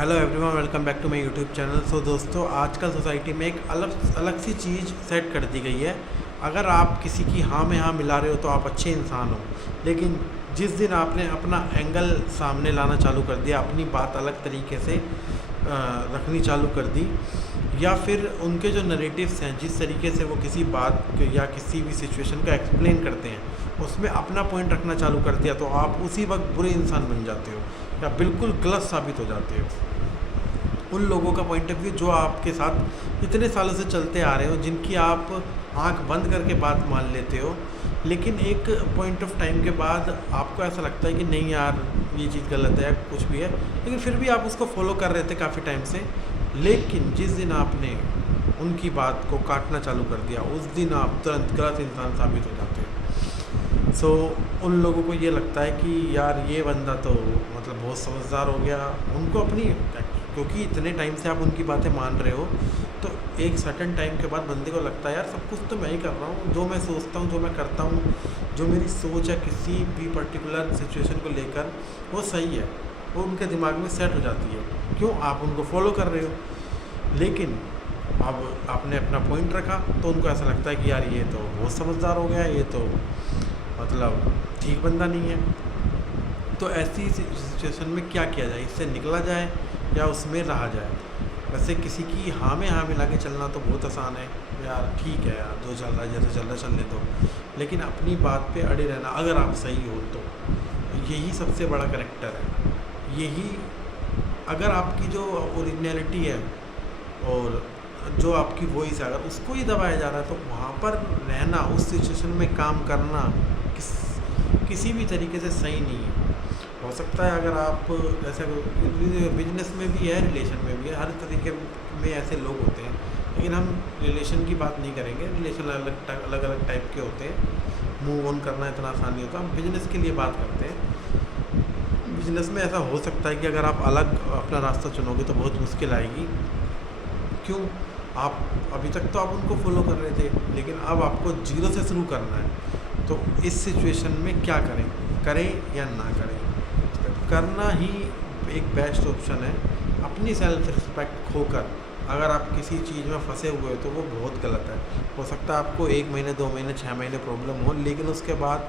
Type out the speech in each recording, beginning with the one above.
Hello everyone, welcome back to my YouTube channel. So दोस्तों, आजकल society में एक अलग सी चीज़ सेट कर दी गई है। अगर आप किसी की हाँ में हाँ मिला रहे हो तो आप अच्छे इंसान हो, लेकिन जिस दिन आपने अपना एंगल सामने लाना चालू कर दिया, अपनी बात अलग तरीके से रखनी चालू कर दी, या फिर उनके जो नरेटिव्स हैं, जिस तरीके से वो किसी बात या किसी भी सिचुएशन का एक्सप्लेन करते हैं, उसमें अपना पॉइंट रखना चालू कर दिया, तो आप उसी वक्त बुरे इंसान बन जाते हो या बिल्कुल गलत साबित हो जाते हो। उन लोगों का पॉइंट ऑफ व्यू जो आपके साथ इतने सालों से चलते आ रहे हो, जिनकी आप आंख बंद करके बात मान लेते हो, लेकिन एक पॉइंट ऑफ टाइम के बाद आपको ऐसा लगता है कि नहीं यार, ये चीज़ गलत है, कुछ भी है, लेकिन फिर भी आप उसको फॉलो कर रहे थे काफ़ी टाइम से। लेकिन जिस दिन आपने उनकी बात को काटना चालू कर दिया, उस दिन आप तुरंत गलत इंसान साबित हो जाते हो। सो उन लोगों को ये लगता है कि यार ये बंदा तो मतलब बहुत समझदार हो गया। उनको अपनी, क्योंकि इतने टाइम से आप उनकी बातें मान रहे हो, तो एक सर्टेन टाइम के बाद बंदे को लगता है यार सब कुछ तो मैं ही कर रहा हूँ, जो मैं सोचता हूँ, जो मैं करता हूँ, जो मेरी सोच है किसी भी पर्टिकुलर सिचुएशन को लेकर, वो सही है, वो उनके दिमाग में सेट हो जाती है। क्यों? आप उनको फॉलो कर रहे हो। लेकिन अब आपने अपना पॉइंट रखा तो उनको ऐसा लगता है कि यार ये तो बहुत समझदार हो गया, ये तो मतलब ठीक बंदा नहीं है। तो ऐसी सिचुएशन में क्या किया जाए? इससे निकला जाए या उसमें रहा जाए? वैसे किसी की हाँ में हाँ मिला के चलना तो बहुत आसान है यार, ठीक है यार, जो चल रहा है जैसे चल रहा है चलने दो, लेकिन अपनी बात पे अड़े रहना, अगर आप सही हो तो यही सबसे बड़ा करैक्टर है। यही, अगर आपकी जो ओरिजिनलिटी है और जो आपकी वॉइस है, अगर उसको ही दबाया जा रहा है, तो वहाँ पर रहना, उस सिचुएशन में काम करना किसी भी तरीके से सही नहीं है। हो सकता है अगर आप जैसे बिजनेस में भी है, रिलेशन में भी है, हर तरीके में ऐसे लोग होते हैं, लेकिन हम रिलेशन की बात नहीं करेंगे। रिलेशन अलग अलग टाइप के होते हैं, मूव ऑन करना इतना आसान नहीं होता। हम बिजनेस के लिए बात करते हैं। बिजनेस में ऐसा हो सकता है कि अगर आप अलग अपना रास्ता चुनोगे तो बहुत मुश्किल आएगी। क्यों? आप अभी तक तो आप उनको फॉलो कर रहे थे, लेकिन अब आपको जीरो से शुरू करना है। तो इस सिचुएशन में क्या करें या ना करें? करना ही एक बेस्ट ऑप्शन है। अपनी सेल्फ रिस्पेक्ट खोकर अगर आप किसी चीज़ में फंसे हुए हो तो वो बहुत गलत है। हो सकता है आपको 1 महीने, 2 महीने, 6 महीने प्रॉब्लम हो, लेकिन उसके बाद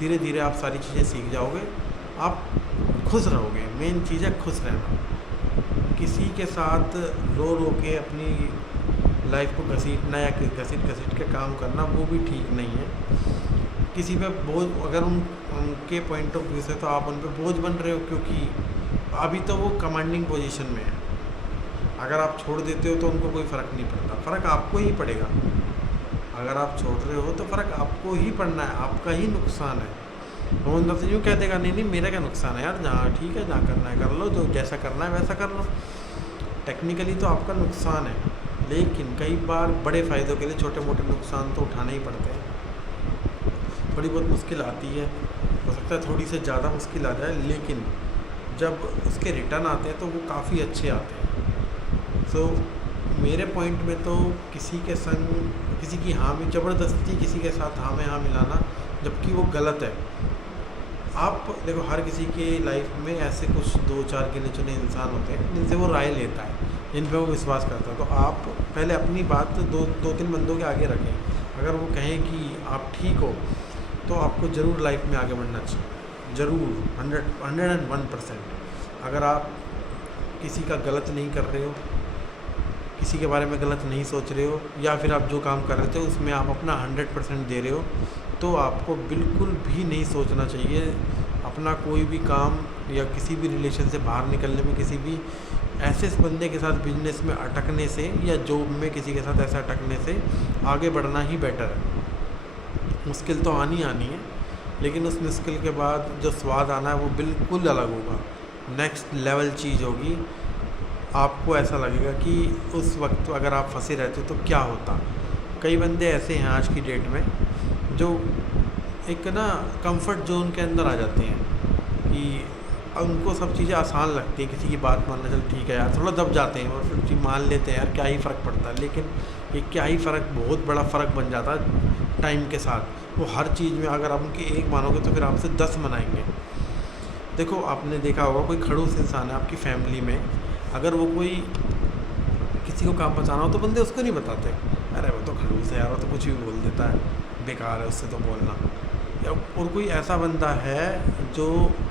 धीरे धीरे आप सारी चीज़ें सीख जाओगे, आप खुश रहोगे। मेन चीज़ है खुश रहना। किसी के साथ रो रो के अपनी लाइफ को घसीटना या घसीट के काम करना, वो भी ठीक नहीं है। किसी पे बोझ, अगर उनके पॉइंट ऑफ व्यू से तो आप उन पे बोझ बन रहे हो, क्योंकि अभी तो वो कमांडिंग पोजीशन में है। अगर आप छोड़ देते हो तो उनको कोई फ़र्क नहीं पड़ता, फ़र्क आपको ही पड़ेगा। अगर आप छोड़ रहे हो तो फ़र्क आपको ही पड़ना है, आपका ही नुकसान है। वो अंदर से यूँ कह देगा नहीं मेरा क्या नुकसान है यार, जहाँ ठीक है, जहाँ करना है कर लो, जो जैसा करना है वैसा कर लो। टेक्निकली तो आपका नुकसान है, लेकिन कई बार बड़े फ़ायदों के लिए छोटे मोटे नुकसान तो उठाने ही पड़ते हैं। थोड़ी बहुत मुश्किल आती है, हो सकता है थोड़ी से ज़्यादा मुश्किल आ जाए, लेकिन जब उसके रिटर्न आते हैं तो वो काफ़ी अच्छे आते हैं। सो मेरे पॉइंट में तो किसी के संग, किसी की हाँ में ज़बरदस्ती किसी के साथ हाँ में हाँ मिलाना, जबकि वो गलत है। आप देखो, हर किसी के लाइफ में ऐसे कुछ 2-4 गिने चुने इंसान होते हैं जिनसे वो राय लेता है, जिन पे वो विश्वास करता है। तो आप पहले अपनी बात 2-3 बंदों के आगे रखें। अगर वो कहें कि आप ठीक हो, तो आपको ज़रूर लाइफ में आगे बढ़ना चाहिए, ज़रूर 101%। अगर आप किसी का गलत नहीं कर रहे हो, किसी के बारे में गलत नहीं सोच रहे हो, या फिर आप जो काम कर रहे थे उसमें आप अपना 100% दे रहे हो, तो आपको बिल्कुल भी नहीं सोचना चाहिए अपना कोई भी काम या किसी भी रिलेशन से बाहर निकलने में, किसी भी ऐसे बंदे के साथ बिजनेस में अटकने से या जॉब में किसी के साथ ऐसा अटकने से आगे बढ़ना ही बेटर है। मुश्किल तो आनी है, लेकिन उस मुश्किल के बाद जो स्वाद आना है वो बिल्कुल अलग होगा, नेक्स्ट लेवल चीज़ होगी। आपको ऐसा लगेगा कि उस वक्त अगर आप फंसे रहते तो क्या होता। कई बंदे ऐसे हैं आज की डेट में जो एक ना कंफर्ट जोन के अंदर आ जाते हैं कि उनको सब चीज़ें आसान लगती है। किसी की बात मानना, चल ठीक है यार, थोड़ा दब जाते हैं और फिर मान लेते हैं यार क्या ही फ़र्क पड़ता है। लेकिन ये क्या ही फ़र्क, बहुत बड़ा फ़र्क बन जाता है टाइम के साथ। वो हर चीज़ में अगर आप उनकी एक मानोगे तो फिर आपसे 10 मनाएंगे। देखो, आपने देखा होगा कोई खड़ूस इंसान है आपकी फैमिली में, अगर वो कोई किसी को काम बचाना हो तो बंदे उसको नहीं बताते, अरे वो तो खड़ूस है यार, वो तो कुछ भी बोल देता है, बेकार है उससे तो बोलना। या और कोई ऐसा बंदा है जो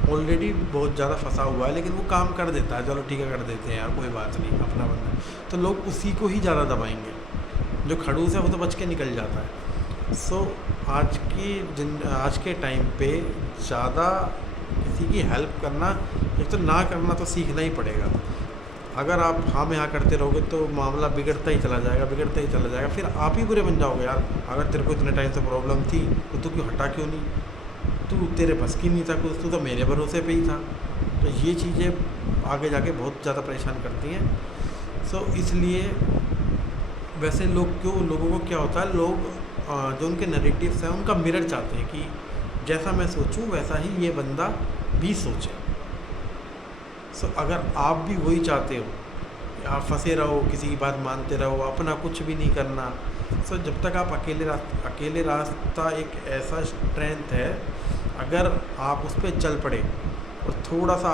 ऑलरेडी बहुत ज़्यादा फंसा हुआ है लेकिन वो काम कर देता है, चलो ठीक है कर देते हैं यार कोई बात नहीं अपना बंदा है, तो लोग उसी को ही ज़्यादा दबाएंगे। जो खड़ूस है वो तो बच के निकल जाता है। सो आज के टाइम पे ज़्यादा किसी की हेल्प करना, एक तो ना करना तो सीखना ही पड़ेगा। अगर आप हाँ में हाँ करते रहोगे तो मामला बिगड़ता ही चला जाएगा, फिर आप ही बुरे बन जाओगे यार। अगर तेरे को इतने टाइम से प्रॉब्लम थी तो तू क्यों हटा क्यों नहीं, तू तेरे बस की नहीं था कुछ, तू तो मेरे भरोसे पे ही था। तो ये चीज़ें आगे जाके बहुत ज़्यादा परेशान करती हैं। सो इसलिए वैसे लोगों को क्या होता है, लोग जो उनके नैरेटिव्स हैं उनका मिरर चाहते हैं कि जैसा मैं सोचूं वैसा ही ये बंदा भी सोचे। सो अगर आप भी वही चाहते हो, आप फंसे रहो, किसी की बात मानते रहो, अपना कुछ भी नहीं करना, सो जब तक आप अकेले रास्ता एक ऐसा स्ट्रेंथ है, अगर आप उस पर चल पड़े और थोड़ा सा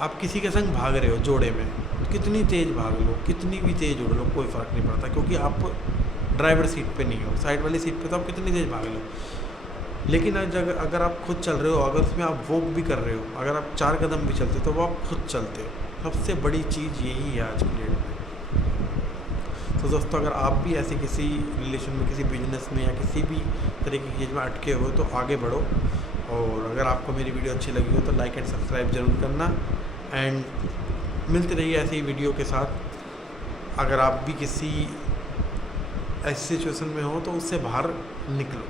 आप किसी के संग भाग रहे हो जोड़े में, कितनी तेज़ भाग लो, कितनी भी तेज़ उड़ लो, कोई फ़र्क नहीं पड़ता, क्योंकि आप ड्राइवर सीट पे नहीं हो, साइड वाली सीट पे तो आप कितनी तेज़ भाग लो। लेकिन अगर आप खुद चल रहे हो, अगर उसमें आप वॉक भी कर रहे हो, अगर आप 4 कदम भी चलते हो तो वो आप खुद चलते हो। सबसे बड़ी चीज़ यही है आज की डेट में। तो दोस्तों अगर आप भी ऐसे किसी रिलेशन में, किसी बिजनेस में या किसी भी तरह की चीज़ में अटके हो तो आगे बढ़ो। और अगर आपको मेरी वीडियो अच्छी लगी हो तो लाइक एंड सब्सक्राइब ज़रूर करना। एंड मिलते रहिए ऐसे ही वीडियो के साथ। अगर आप भी किसी ऐसी सिचुएशन में हो तो उससे बाहर निकलो।